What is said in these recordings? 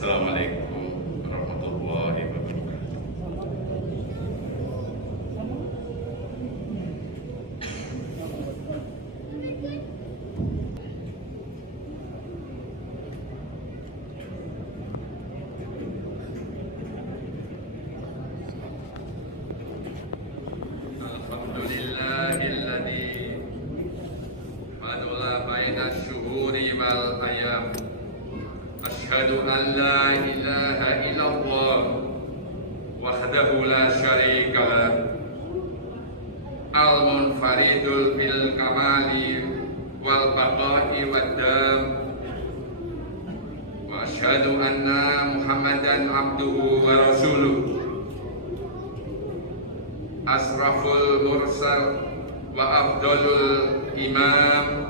Assalamualaikum warahmatullahi wabarakatuh. Alhamdulillahilladzi madula baina syuhuri wal ayam. Asyhadu an la ilaha illallah wahdahu la syarika lah, al-munfaridul bil kamali wal baqa'i wad dam, wa asyhadu anna Muhammadan abduhu wa rasuluh, asraful mursal wa afdalul imam.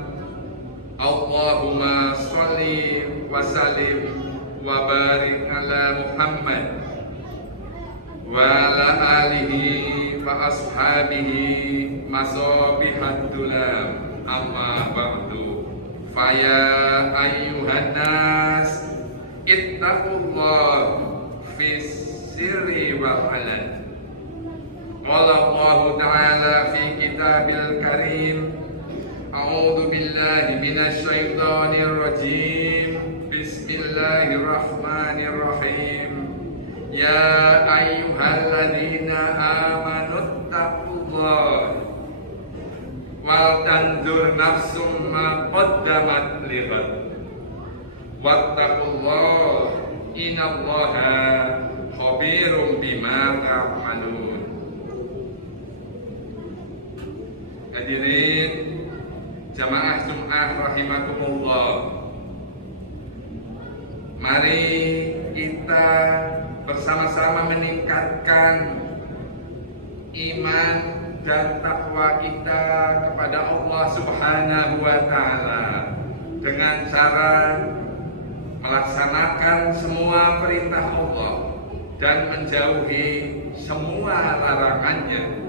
Allahumma sholli wa sallim wa barik ala Muhammad wa ala alihi wa ashabihi masabihat dulam, amma ba'du. Faya ayyuhan nas ittaqullah fi sirri wal alan. Qala Allah ta'ala fi kitabil karim, a'udzu billahi minasy syaithanir rajim. Bismillahirrahmanirrahim. Ya ayyuhalladzina amanu taqullaha wal tanzur nafsum ma qaddamat lighad wattaqullaha innallaha khabirum bima ta'malun. Hadirin jamaah Jum'ah rahimakumullah, mari kita bersama-sama meningkatkan iman dan takwa kita kepada Allah Subhanahu wa Ta'ala dengan cara melaksanakan semua perintah Allah dan menjauhi semua larangannya.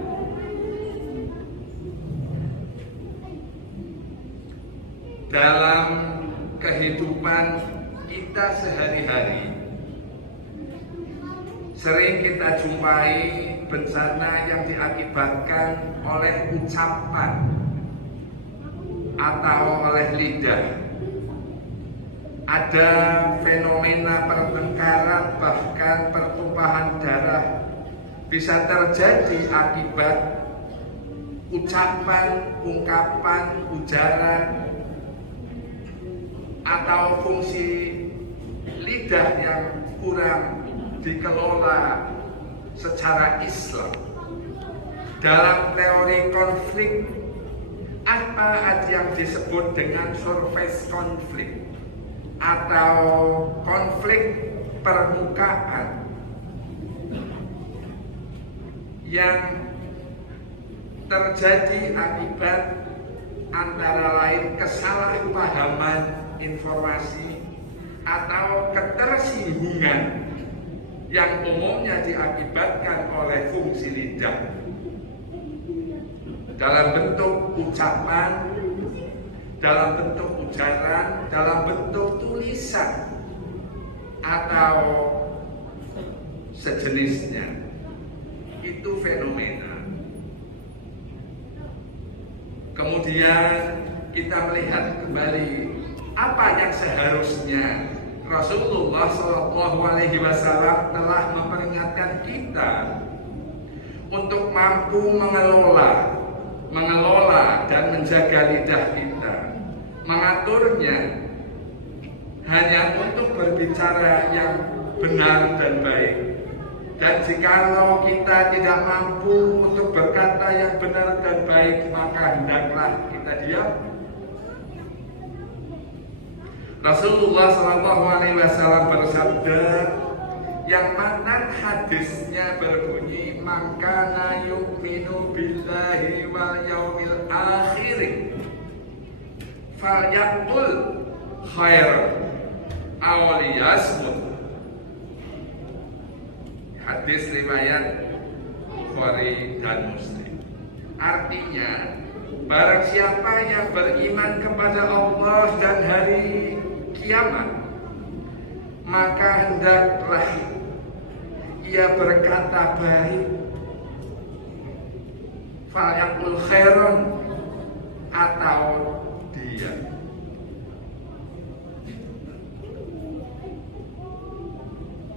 Dalam kehidupan kita sehari-hari, sering kita jumpai bencana yang diakibatkan oleh ucapan atau oleh lidah. Ada fenomena pertengkaran, bahkan pertumpahan darah bisa terjadi akibat ucapan, ungkapan, ujaran atau fungsi lidah yang kurang dikelola secara Islam. Dalam teori konflik, apa yang disebut dengan surface konflik atau konflik permukaan yang terjadi akibat antara lain kesalahpahaman informasi atau ketersinggungan yang umumnya diakibatkan oleh fungsi lidah dalam bentuk ucapan, dalam bentuk ujaran, dalam bentuk tulisan atau sejenisnya. Itu fenomena. Kemudian kita melihat kembali apa yang seharusnya Rasulullah SAW telah memperingatkan kita untuk mampu mengelola dan menjaga lidah kita, mengaturnya hanya untuk berbicara yang benar dan baik. Dan jikalau kita tidak mampu untuk berkata yang benar dan baik, maka hendaklah kita diam. Rasulullah SAW bersabda, yang mana hadisnya berbunyi, "Maka yu'minu billahi wal yaumil akhir falyaqul khair aw liyasmut." Hadis riwayat Bukhari dan Muslim. Artinya, barang siapa yang beriman kepada Allah dan hari kiamat, maka hendaklah ia berkata baik, falyaqul khairan, atau diam.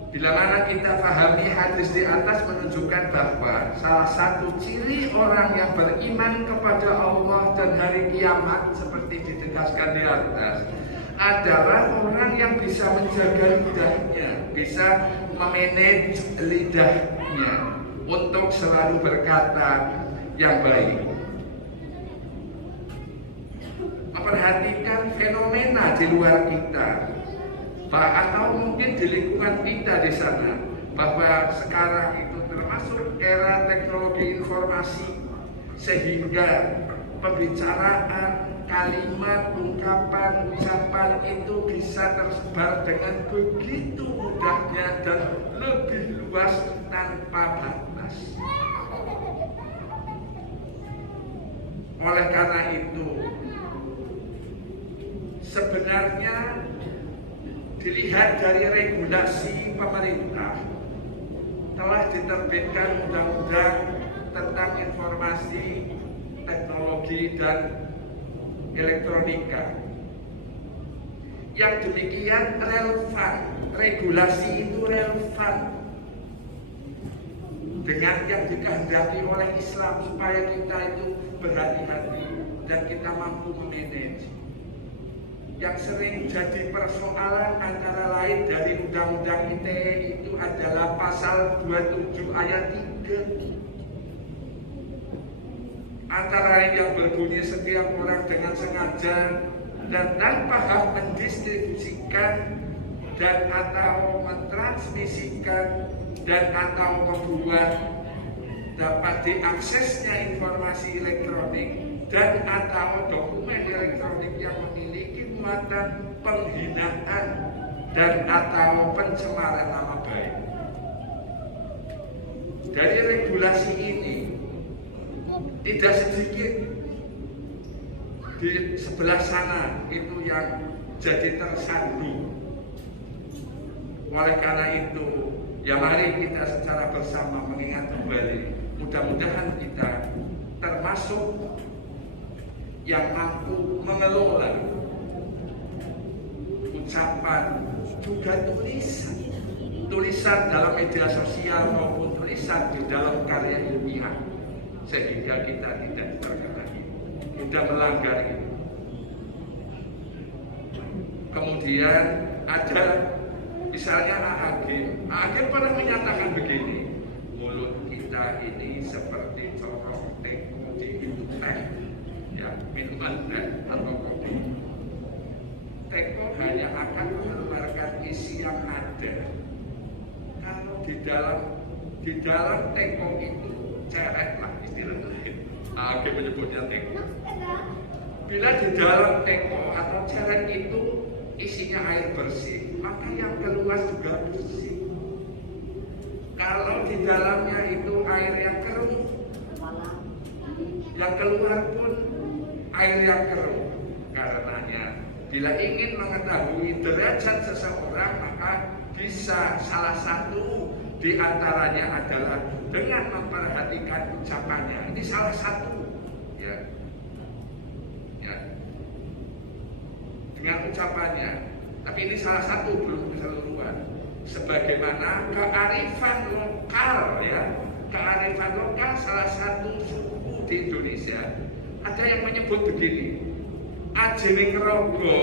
Bila mana kita pahami hadis di atas menunjukkan bahwa salah satu ciri orang yang beriman kepada Allah dan hari kiamat seperti ditegaskan di atas adalah orang yang bisa menjaga lidahnya, bisa memanage lidahnya untuk selalu berkata yang baik. Memperhatikan fenomena di luar kita, atau mungkin di lingkungan kita di sana, bahwa sekarang itu termasuk era teknologi informasi, sehingga pembicaraan, kalimat, ungkapan, ucapan itu bisa tersebar dengan begitu mudahnya dan lebih luas tanpa batas. Oleh karena itu, sebenarnya dilihat dari regulasi pemerintah, telah diterbitkan undang-undang tentang informasi, teknologi, dan elektronika. Yang demikian relevan, regulasi itu relevan dengan yang dikehendaki oleh Islam supaya kita itu berhati-hati dan kita mampu memanage. Yang sering jadi persoalan antara lain dari Undang-Undang ITE itu adalah pasal 27 ayat 3. Antara lain yang berbunyi setiap orang dengan sengaja dan tanpa hak mendistribusikan dan atau mentransmisikan dan atau membuat dapat diaksesnya informasi elektronik dan atau dokumen elektronik yang memiliki muatan penghinaan dan atau pencemaran nama baik. Dari regulasi ini tidak sedikit di sebelah sana itu yang jadi tersandung. Oleh karena itu, ya mari kita secara bersama mengingat kembali, mudah-mudahan kita termasuk yang mampu mengelola ucapan, juga tulisan dalam media sosial maupun tulisan di dalam karya ilmiah, sehingga kita tidak terkena, tidak melanggar itu. Kemudian ada misalnya Agim pernah menyatakan begini, mulut kita ini seperti corong teko di teh, ya, minuman teh atau kopi. Teko hanya akan mengeluarkan isi yang ada. Kalau di dalam teko itu ceret lah istilah lain. Agim menyebutnya teko. Bila di dalam teko atau ceret itu isinya air bersih, maka yang keluar juga bersih. Kalau di dalamnya itu air yang keruh, yang keluar pun air yang keruh. Karenanya, bila ingin mengetahui derajat seseorang, maka bisa salah satu di antaranya adalah dengan memperhatikan ucapannya. Ini salah satu, ya. Dengan ucapannya, tapi ini salah satu, belum keseluruhan. Sebagaimana kearifan lokal, ya, kearifan lokal salah satu suku di Indonesia ada yang menyebut begini, ajining rogo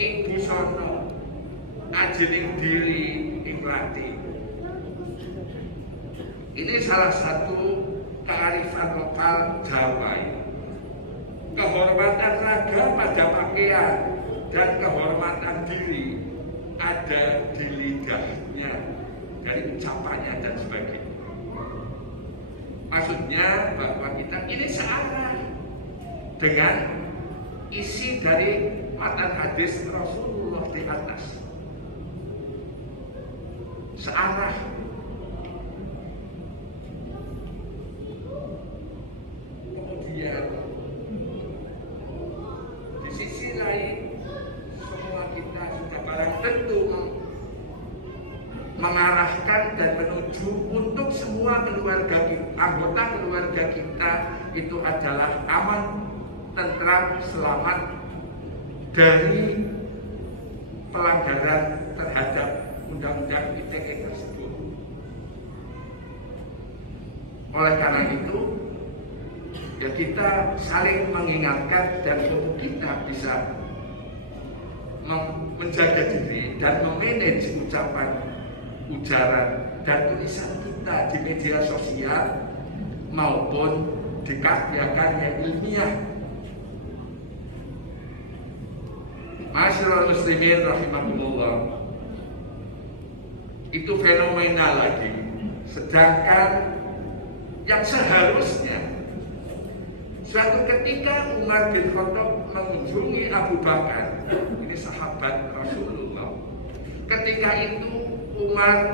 ing busana, ajining diri ing lati. Ini salah satu kearifan lokal Jawa ini. Kehormatan raga pada pakaian dan kehormatan diri ada di lidahnya, dari ucapannya dan sebagainya. Maksudnya bahwa kita ini searah dengan isi dari matan hadis Rasulullah di atas. Searah. Kemudian di sisi lain, semua kita sudah barang tentu tuju untuk semua keluarga kita, anggota keluarga kita itu adalah aman, tentram, selamat dari pelanggaran terhadap undang-undang ITE tersebut. Oleh karena itu, ya kita saling mengingatkan dan untuk kita bisa menjaga diri dan memanage ucapan, ujaran dan tulisan kita di media sosial maupun di karya-karya ilmiah. Masyaallah muslimin rahimakumullah, itu fenomena lagi. Sedangkan yang seharusnya suatu ketika Umar bin Khattab mengunjungi Abu Bakar, ini sahabat Rasulullah. Ketika itu Umar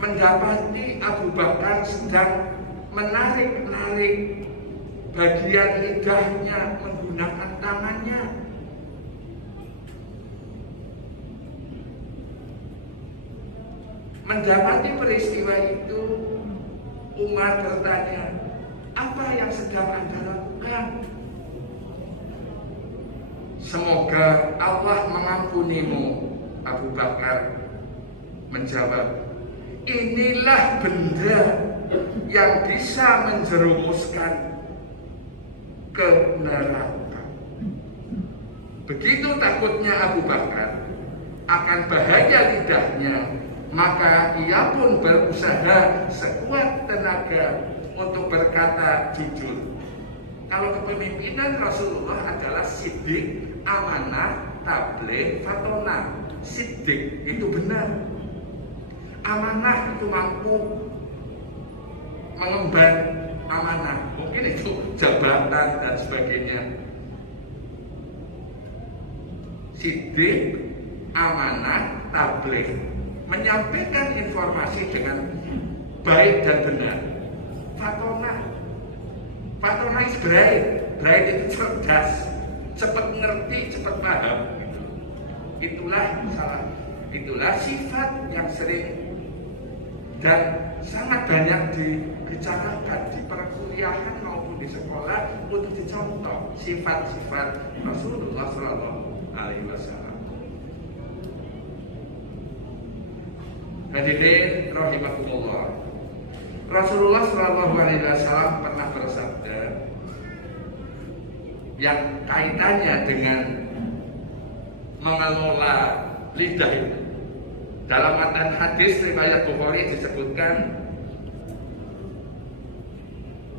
mendapati Abu Bakar sedang menarik-narik bagian lidahnya menggunakan tangannya. Mendapati peristiwa itu, Umar bertanya, apa yang sedang Anda lakukan? Semoga Allah mengampunimu. Abu Bakar menjawab, inilah benda yang bisa menjerumuskan ke neraka. Begitu takutnya Abu Bakar akan bahaya lidahnya, maka ia pun berusaha sekuat tenaga untuk berkata jujur. Kalau kepemimpinan Rasulullah adalah siddiq, amanah, tabligh, fatonah. Siddiq itu benar, amanah itu mampu mengemban amanah, mungkin itu jabatan dan sebagainya. Siddiq, amanah, tabligh, menyampaikan informasi dengan baik dan benar. Fatonah is bright itu cerdas, cepat ngerti, cepat paham. Itulah sifat yang sering dan sangat banyak dibicarakan di perkuliahan maupun di sekolah untuk dicontoh sifat-sifat Rasulullah Shallallahu Alaihi Wasallam. Hadirin rahimakumullah, Rasulullah Shallallahu Alaihi Wasallam pernah bersabda yang kaitannya dengan mengelola lidah itu. Dalam matan hadis riwayat Bukhari disebutkan,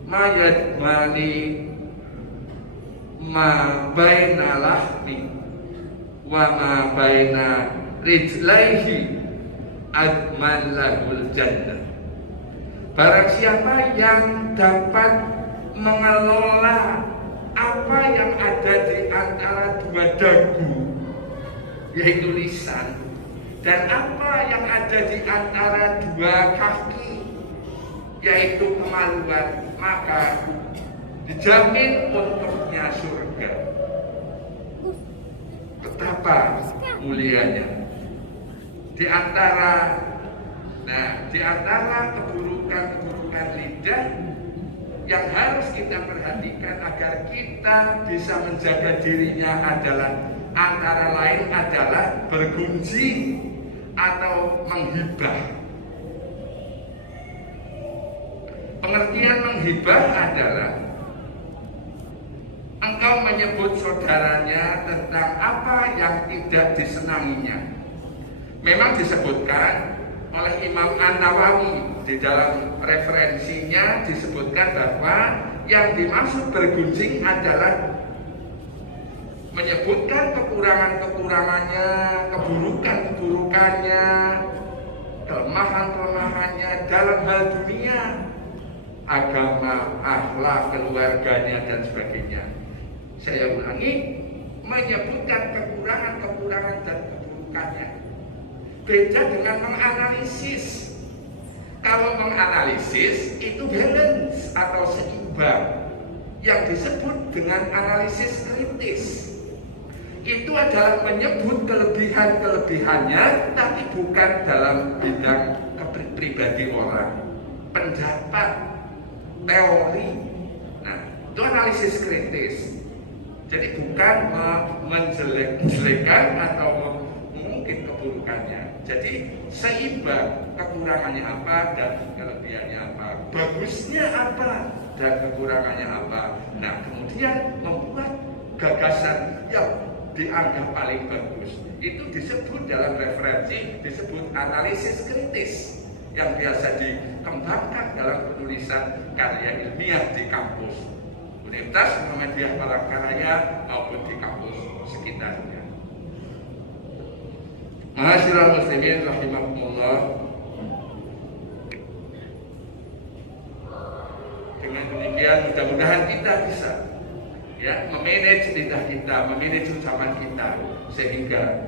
ma yadmani ma baina lahmi wa ma baina rijlaihi adman lahul jannah. Barang siapa yang dapat mengelola apa yang ada di antara dua dagu, yaitu lisan, dan apa yang ada di antara dua kaki, yaitu kemaluan, maka dijamin untuknya surga. Betapa mulianya. Di antara keburukan lidah yang harus kita perhatikan agar kita bisa menjaga dirinya adalah antara lain adalah bergunjing atau menghibah. Pengertian menghibah adalah engkau menyebut saudaranya tentang apa yang tidak disenanginya. Memang disebutkan oleh Imam An-Nawawi di dalam referensinya, disebutkan bahwa yang dimaksud bergunjing adalah menyebutkan kekurangan-kekurangannya, keburukan-keburukannya, kelemahan-kelemahannya dalam hal dunia, agama, akhlak, keluarganya dan sebagainya. Saya ulangi, menyebutkan kekurangan-kekurangan dan keburukannya. Beda dengan menganalisis. Kalau menganalisis itu balance atau seimbang. Yang disebut dengan analisis kritis itu adalah menyebut kelebihan-kelebihannya, tapi bukan dalam bidang pribadi orang, pendapat, teori. Nah, itu analisis kritis. Jadi bukan menjelek-jelekan atau mungkin keburukannya. Jadi seimbang, kekurangannya apa dan kelebihannya apa, bagusnya apa dan kekurangannya apa. Nah, kemudian membuat gagasan yang dianggap paling bagus. Itu disebut dalam referensi, disebut analisis kritis yang biasa dikembangkan dalam penulisan karya ilmiah di kampus Universitas Muhammadiyah Palangkaraya maupun di kampus sekitarnya. Ma'asyiral muslimin rahimakumullah. Dengan demikian mudah-mudahan kita bisa memanage lidah kita, memanage ucapan kita sehingga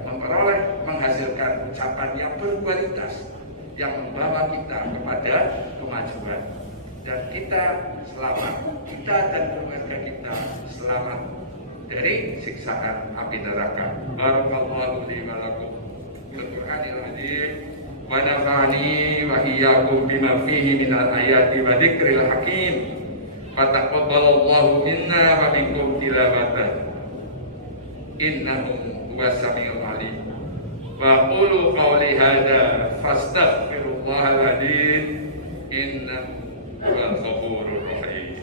menghasilkan ucapan yang berkualitas yang membawa kita kepada kemajuan. Dan kita selamat, kita dan keluarga kita selamat dari siksaan api neraka. Barakallahu li wa lakum bil Qur'anil azim wa nafa'ani wa iyyakum bima fihi minal ayati wa dzikril hakim. Fataqabbalallahu minna wa minkum tilawatan. Innahu huwas samiul alim. Wa qulu qawli hadza fastaghfirullahal adzim. Innahu huwal ghafurur rahim.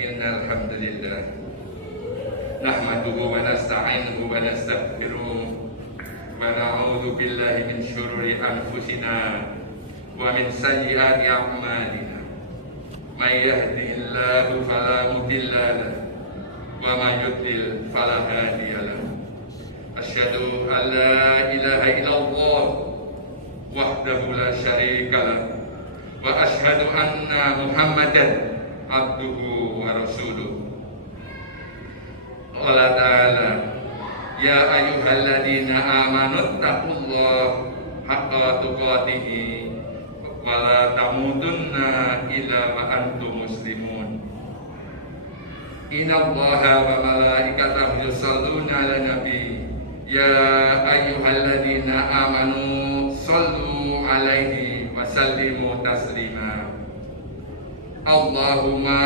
Innal hamdalillah nahmaduhu wa nasta'inuhu wa nastaghfiruh wa na'udzu billahi min syururi anfusina wa min sayyiati a'malina. May yahdihillahu fala mudilla lahu wa may yudlil fala hadiya lahu. Asyhadu an la ilaha illallah wahdahu la syarika lahu wa asyhadu anna Muhammadan abduhu wa rasuluh. Allah Ta'ala, ya ayyuhalladzina amanu taqullaha haqqa tuqatih wa la tamutunna illa wa antum muslimun. Innallaha wa malaikatahu yusholluna 'alan nabi. Ya ayyuhalladzina amanu shallu 'alaihi wa sallimu taslima. Allahumma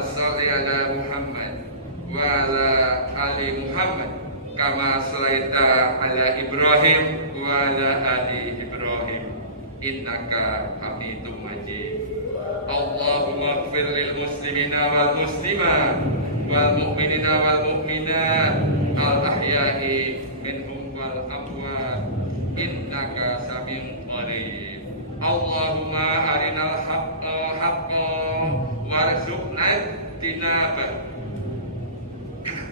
shalli ala Muhammad wa ala ali Muhammad kama shallaita ala Ibrahim wa ala ali Ibrahim innaka Hamidum Majid. Allahumma ighfir lil muslimina wal muslimat wal mu'minina wal mu'minat al ahya'i minhum wal amwat innaka sami'un qarib. Allahumma arinal haqqa warzuqna tinabah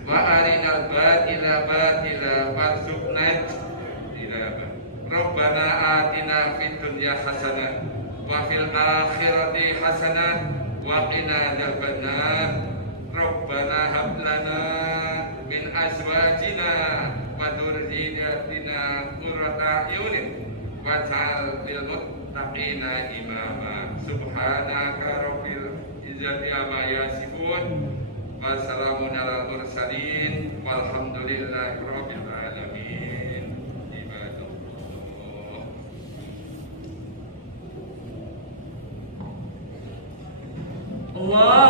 wa arinal batila warzuqna tinabah. Rabbana atina fid dunya hasanah wa fil akhirati hasanah wa qina adzabannar. Rabbana hab lana min azwajina wa dzurriyyatina qurrata a'yunin waj'al lil muttaqina imama. Subhanaka rabbil izzati amma yasifun wa salamun alal mursalin walhamdulillahi rabbil alamin. Ibadallah. Allah